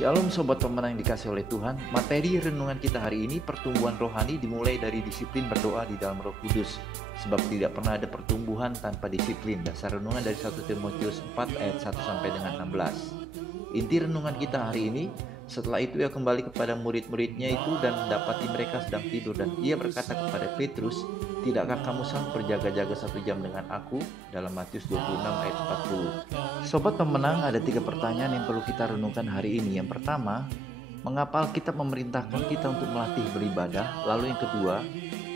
Shalom Sobat Pemenang yang dikasih oleh Tuhan. Materi renungan kita hari ini, pertumbuhan rohani dimulai dari disiplin berdoa di dalam Roh Kudus. Sebab tidak pernah ada pertumbuhan tanpa disiplin. Dasar renungan dari 1 Timotius 4 ayat 1 sampai dengan 16. Inti renungan kita hari ini, setelah itu ia kembali kepada murid-muridnya itu dan mendapati mereka sedang tidur. Dan ia berkata kepada Petrus, "Tidakkah kamu sanggup berjaga-jaga 1 jam dengan aku?" Dalam Matius 26 ayat 40. Sobat Pemenang, ada 3 pertanyaan yang perlu kita renungkan hari ini. Yang pertama, mengapa Alkitab memerintahkan kita untuk melatih beribadah? Lalu yang kedua,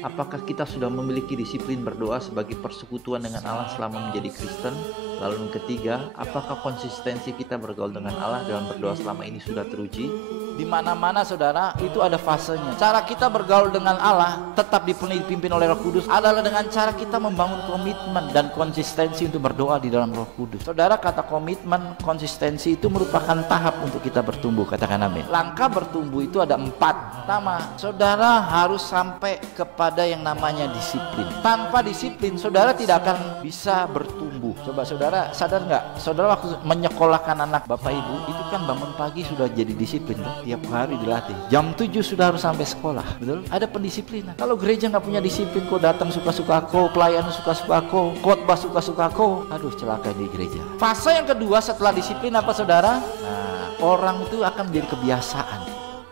apakah kita sudah memiliki disiplin berdoa sebagai persekutuan dengan Allah selama menjadi Kristen? Lalu yang ketiga, apakah konsistensi kita bergaul dengan Allah dalam berdoa selama ini sudah teruji? Di mana-mana saudara, itu ada fasenya. Cara kita bergaul dengan Allah tetap dipimpin oleh Roh Kudus adalah dengan cara kita membangun komitmen dan konsistensi untuk berdoa di dalam Roh Kudus. Saudara, kata komitmen, konsistensi itu merupakan tahap untuk kita bertumbuh. Katakan amin. Langkah bertumbuh itu ada 4. Pertama, saudara harus sampai kepada yang namanya disiplin. Tanpa disiplin, saudara tidak akan bisa bertumbuh. Coba saudara sadar nggak? Saudara waktu menyekolahkan anak Bapak Ibu, itu kan bangun pagi sudah jadi disiplin kan? Tiap hari dilatih. Jam 7 sudah harus sampai sekolah. Betul? Ada pendisiplinan. Kalau gereja nggak punya disiplin, kok datang suka-suka kau, pelayanan suka-suka kau, khotbah suka-suka kau, aduh celaka di gereja. Fase yang kedua setelah disiplin apa saudara? Nah, orang itu akan menjadi kebiasaan.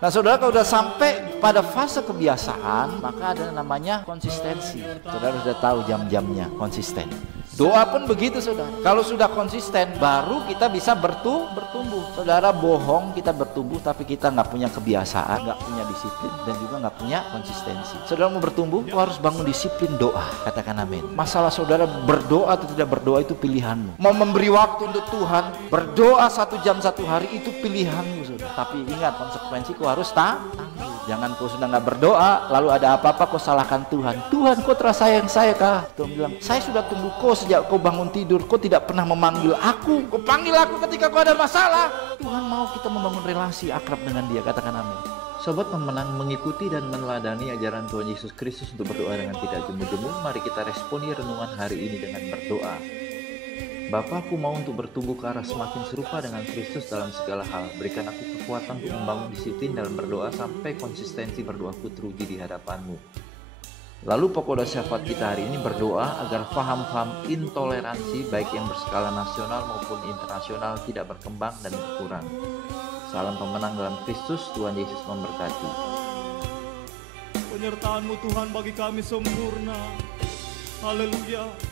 Nah saudara, kalau sudah sampai pada fase kebiasaan, maka ada namanya konsistensi. Saudara sudah tahu jam-jamnya konsisten. Doa pun begitu saudara. Kalau sudah konsisten, baru kita bisa bertumbuh. Saudara, bohong kita bertumbuh tapi kita nggak punya kebiasaan, nggak punya disiplin, dan juga nggak punya konsistensi. Saudara mau bertumbuh, harus bangun disiplin doa. Katakan amin. Masalah saudara berdoa atau tidak berdoa itu pilihanmu. Mau memberi waktu untuk Tuhan, berdoa 1 jam 1 hari itu pilihanmu saudara. Tapi ingat, konsekuensi kau harus tanggung. Jangan kau sudah nggak berdoa, lalu ada apa-apa kau salahkan Tuhan. Tuhan, kau terasa sayang saya kah? Tuhan bilang, saya sudah tunggu kau sejak kau bangun tidur. Kau tidak pernah memanggil aku. Kau panggil aku ketika kau ada masalah. Tuhan mau kita membangun relasi akrab dengan Dia. Katakan amin. Sobat Pemenang, mengikuti dan meneladani ajaran Tuhan Yesus Kristus untuk berdoa dengan tidak jemu-jemu. Mari kita responi renungan hari ini dengan berdoa. Bapa, aku mau untuk bertumbuh ke arah semakin serupa dengan Kristus dalam segala hal. Berikan aku kekuatan untuk membangun disiplin dalam berdoa sampai konsistensi berdoaku teruji di hadapan-Mu. Lalu pokok doa syafaat kita hari ini berdoa agar faham-faham intoleransi baik yang berskala nasional maupun internasional tidak berkembang dan berkurang. Salam pemenang dalam Kristus, Tuhan Yesus memberkati. Penyertaan-Mu Tuhan bagi kami sempurna. Haleluya.